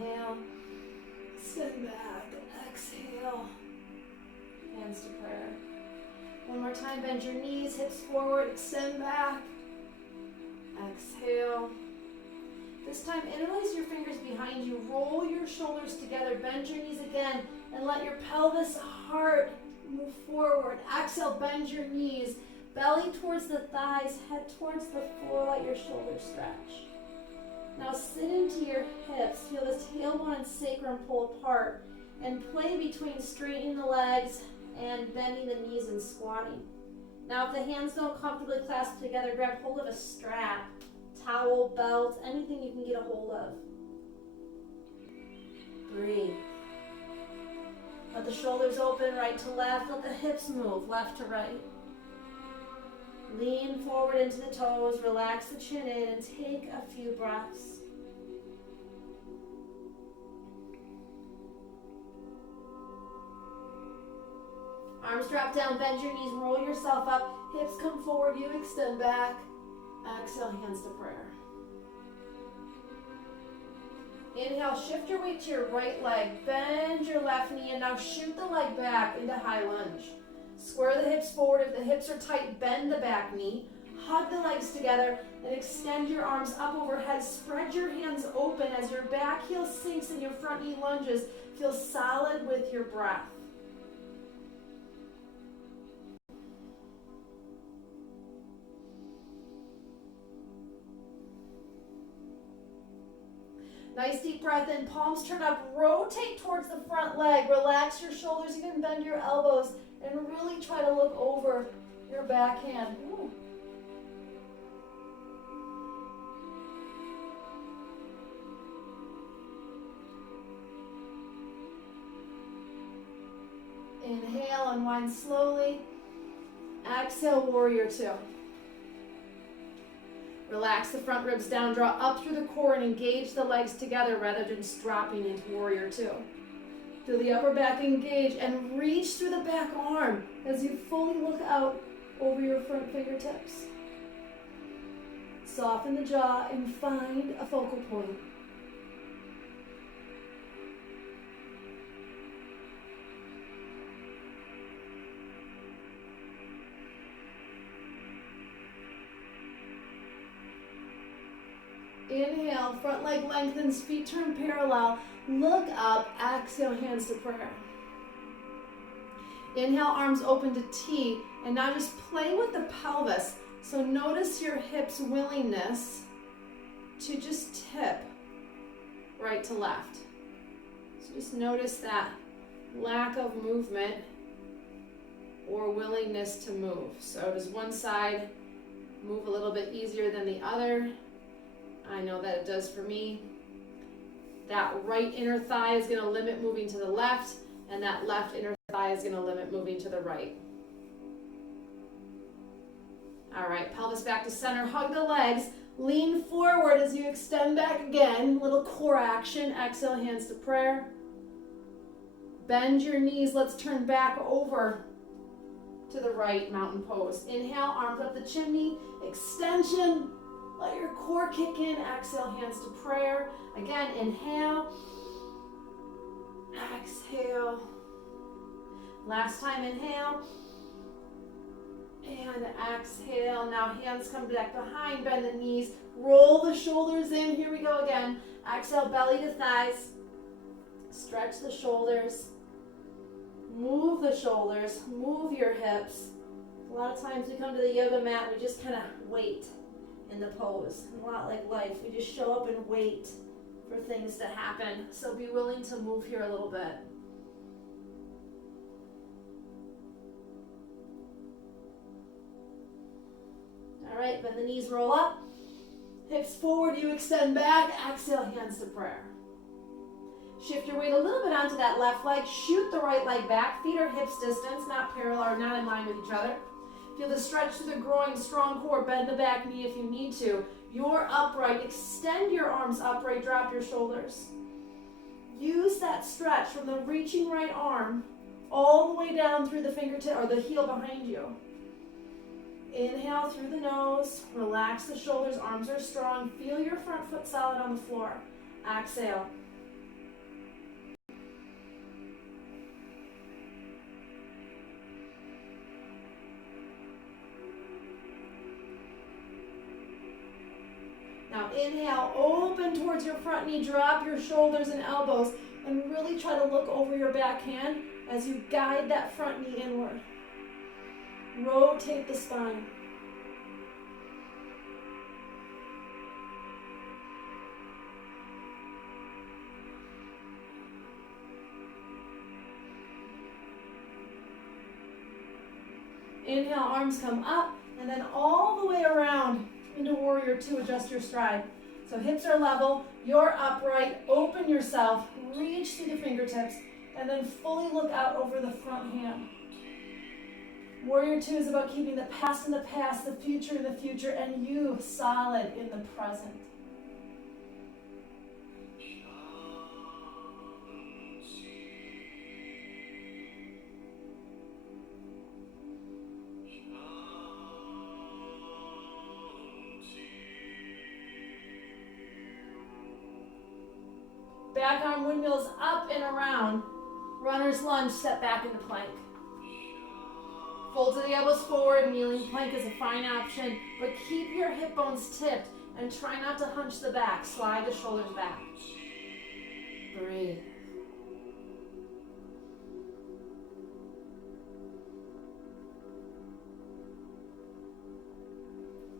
Inhale. Extend back. Exhale. Hands to prayer. One more time, bend your knees, hips forward, extend back. Exhale. This time, interlace your fingers behind you, roll your shoulders together, bend your knees again, and let your pelvis, heart move forward. Exhale, bend your knees, belly towards the thighs, head towards the floor, let your shoulders stretch. Now sit into your hips, feel the tailbone and sacrum pull apart, and play between straightening the legs and bending the knees and squatting. Now if the hands don't comfortably clasp together, grab hold of a strap, towel, belt, anything you can get a hold of. Breathe. Let the shoulders open, right to left. Let the hips move, left to right. Lean forward into the toes, relax the chin in, and take a few breaths. Arms drop down, bend your knees, roll yourself up, hips come forward, you extend back. Exhale, hands to prayer. Inhale, shift your weight to your right leg, bend your left knee, and now shoot the leg back into high lunge. Square the hips forward. If the hips are tight, bend the back knee. Hug the legs together and extend your arms up overhead. Spread your hands open as your back heel sinks and your front knee lunges. Feel solid with your breath. Nice deep breath in, palms turn up, rotate towards the front leg, relax your shoulders, even bend your elbows, and really try to look over your backhand. Ooh. Inhale, unwind slowly. Exhale, warrior two. Relax the front ribs down, draw up through the core and engage the legs together rather than just dropping into warrior two. Feel the upper back engage and reach through the back arm as you fully look out over your front fingertips. Soften the jaw and find a focal point. Inhale, front leg lengthens, feet turn parallel. Look up, exhale, hands to prayer. Inhale, arms open to T, and now just play with the pelvis. So notice your hips' willingness to just tip right to left. So just notice that lack of movement or willingness to move. So does one side move a little bit easier than the other? I know that it does for me. That right inner thigh is going to limit moving to the left, and that left inner thigh is going to limit moving to the right. All right, pelvis back to center. Hug the legs. Lean forward as you extend back again. Little core action. Exhale, hands to prayer. Bend your knees. Let's turn back over to the right, mountain pose. Inhale, arms up the chimney. Extension. Let your core kick in. Exhale, hands to prayer. Again, inhale. Exhale. Last time, inhale. And exhale. Now hands come back behind. Bend the knees. Roll the shoulders in. Here we go again. Exhale, belly to thighs. Stretch the shoulders. Move the shoulders. Move your hips. A lot of times we come to the yoga mat and we just kind of wait in the pose. A lot like life. We just show up and wait for things to happen. So be willing to move here a little bit. All right, bend the knees, roll up. Hips forward, you extend back. Exhale, hands to prayer. Shift your weight a little bit onto that left leg. Shoot the right leg back. Feet are hips distance, not parallel or not in line with each other. Feel the stretch through the groin, strong core. Bend the back knee if you need to. You're upright. Extend your arms upright. Drop your shoulders. Use that stretch from the reaching right arm all the way down through the fingertip or the heel behind you. Inhale through the nose. Relax the shoulders. Arms are strong. Feel your front foot solid on the floor. Exhale. Now inhale, open towards your front knee, drop your shoulders and elbows, and really try to look over your back hand as you guide that front knee inward. Rotate the spine. Inhale, arms come up, and then all the way around into warrior two, adjust your stride. So hips are level, you're upright, open yourself, reach through the fingertips, and then fully look out over the front hand. Warrior two is about keeping the past in the past, the future in the future, and you solid in the present. Back arm windmills up and around. Runner's lunge, step back into plank. Fold to the elbows forward, kneeling plank is a fine option, but keep your hip bones tipped and try not to hunch the back. Slide the shoulders back. Breathe.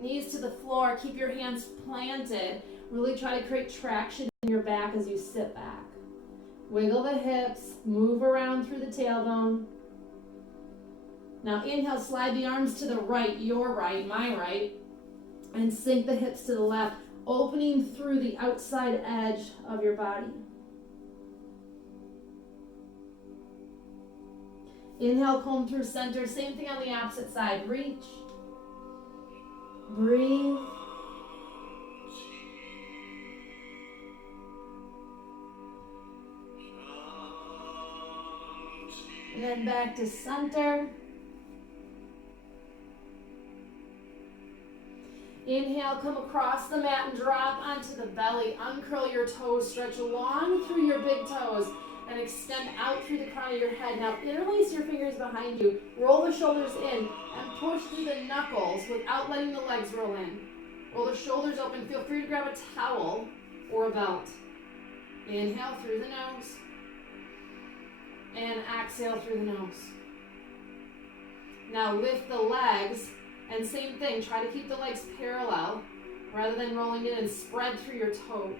Knees to the floor, keep your hands planted. Really try to create traction in your back as you sit back. Wiggle the hips, move around through the tailbone. Now inhale, slide the arms to the right, your right, my right, and sink the hips to the left, opening through the outside edge of your body. Inhale, comb through center, same thing on the opposite side. Reach, breathe. And then back to center. Inhale, come across the mat and drop onto the belly. Uncurl your toes, stretch long through your big toes, and extend out through the crown of your head. Now interlace your fingers behind you, roll the shoulders in, and push through the knuckles without letting the legs roll in. Roll the shoulders open. Feel free to grab a towel or a belt. Inhale through the nose. And exhale through the nose. Now lift the legs, and same thing, try to keep the legs parallel rather than rolling in, and spread through your toes.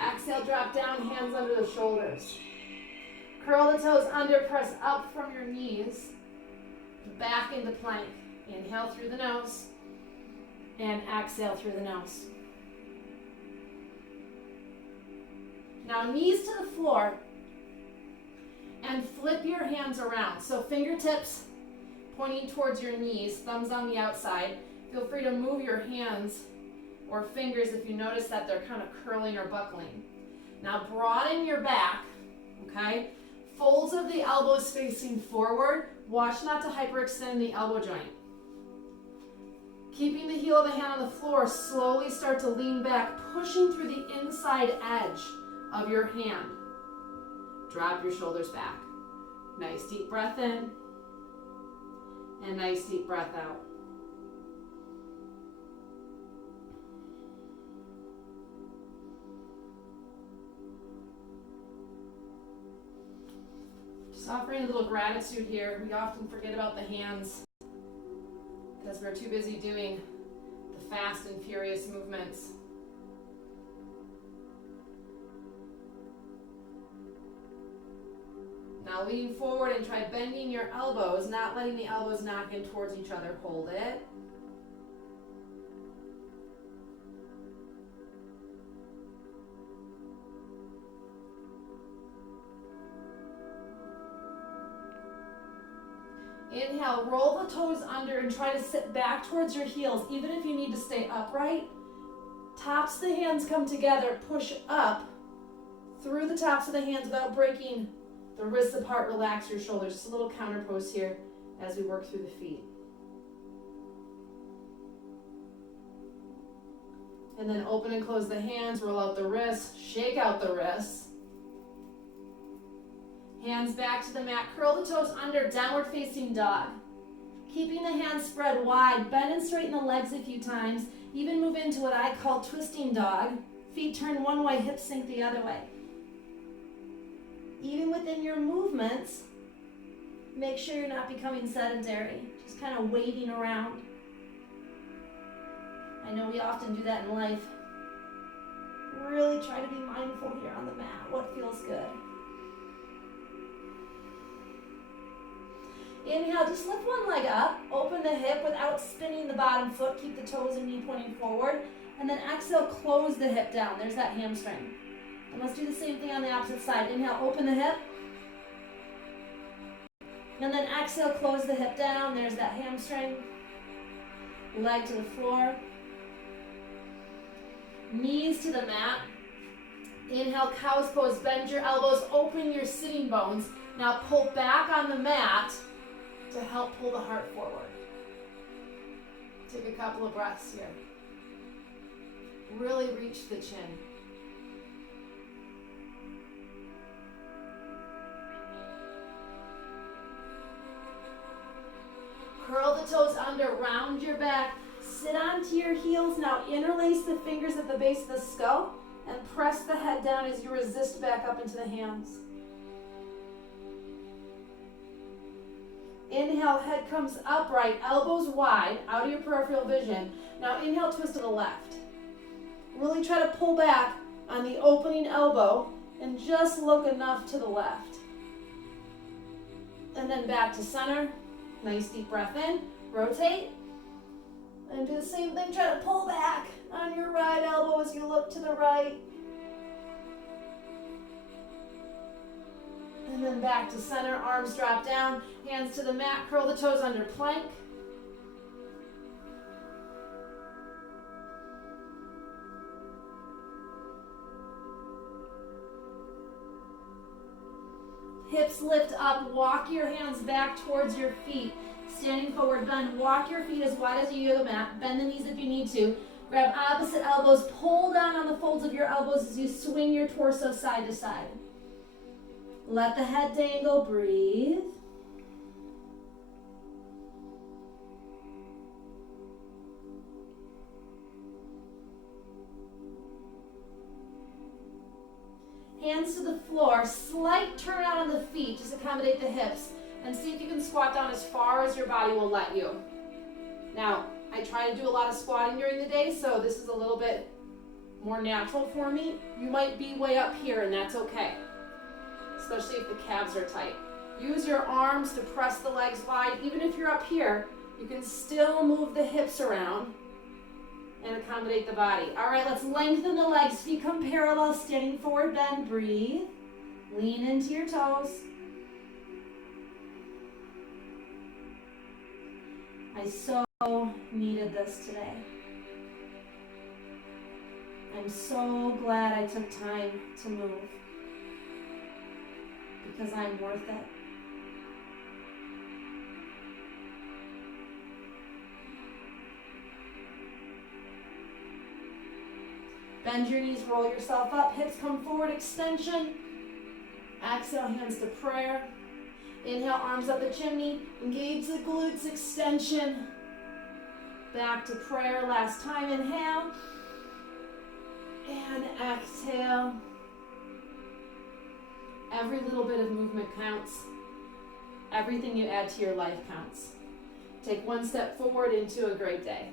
Exhale, drop down, hands under the shoulders. Curl the toes under, press up from your knees. Back into plank. Inhale through the nose and exhale through the nose. Now knees to the floor and flip your hands around. So fingertips pointing towards your knees, thumbs on the outside. Feel free to move your hands or fingers if you notice that they're kind of curling or buckling. Now broaden your back, okay? Folds of the elbows facing forward. Watch not to hyperextend the elbow joint. Keeping the heel of the hand on the floor, slowly start to lean back, pushing through the inside edge of your hand. Drop your shoulders back. Nice deep breath in, and nice deep breath out. Just offering a little gratitude here. We often forget about the hands because we're too busy doing the fast and furious movements. Now lean forward and try bending your elbows, not letting the elbows knock in towards each other. Hold it. Inhale, roll the toes under and try to sit back towards your heels, even if you need to stay upright. Tops of the hands come together, push up through the tops of the hands without breaking the wrists apart. Relax your shoulders. Just a little counter pose here as we work through the feet. And then open and close the hands, roll out the wrists, shake out the wrists. Hands back to the mat. Curl the toes under, downward facing dog. Keeping the hands spread wide, bend and straighten the legs a few times. Even move into what I call twisting dog. Feet turn one way, hips sink the other way. Even within your movements, make sure you're not becoming sedentary, just kind of waiting around. I know we often do that in life. Really try to be mindful here on the mat, what feels good. Inhale, just lift one leg up, open the hip without spinning the bottom foot, keep the toes and knee pointing forward, and then exhale, close the hip down. There's that hamstring. And let's do the same thing on the opposite side. Inhale, open the hip. And then exhale, close the hip down. There's that hamstring. Leg to the floor. Knees to the mat. Inhale, cow's pose. Bend your elbows, open your sitting bones. Now pull back on the mat to help pull the heart forward. Take a couple of breaths here. Really reach the chin. Curl the toes under, round your back. Sit onto your heels. Now interlace the fingers at the base of the skull and press the head down as you resist back up into the hands. Inhale, head comes upright, elbows wide, out of your peripheral vision. Now inhale, twist to the left. Really try to pull back on the opening elbow and just look enough to the left. And then back to center. Nice deep breath in, rotate. And do the same thing, try to pull back on your right elbow as you look to the right. And then back to center, arms drop down, hands to the mat, curl the toes under plank. Hips lift up, walk your hands back towards your feet. Standing forward bend, walk your feet as wide as you yoga mat, bend the knees if you need to. Grab opposite elbows, pull down on the folds of your elbows as you swing your torso side to side. Let the head dangle, breathe. Hands to the floor, slight turn out on the feet, just accommodate the hips. And see if you can squat down as far as your body will let you. Now, I try to do a lot of squatting during the day, so this is a little bit more natural for me. You might be way up here, and that's okay, especially if the calves are tight. Use your arms to press the legs wide. Even if you're up here, you can still move the hips around and accommodate the body. All right, let's lengthen the legs. Feet come parallel, standing forward, bend, breathe. Lean into your toes. I so needed this today. I'm so glad I took time to move because I'm worth it. Bend your knees, roll yourself up, hips come forward, extension. Exhale, hands to prayer. Inhale, arms up the chimney. Engage the glutes, extension. Back to prayer, last time. Inhale. And exhale. Every little bit of movement counts. Everything you add to your life counts. Take one step forward into a great day.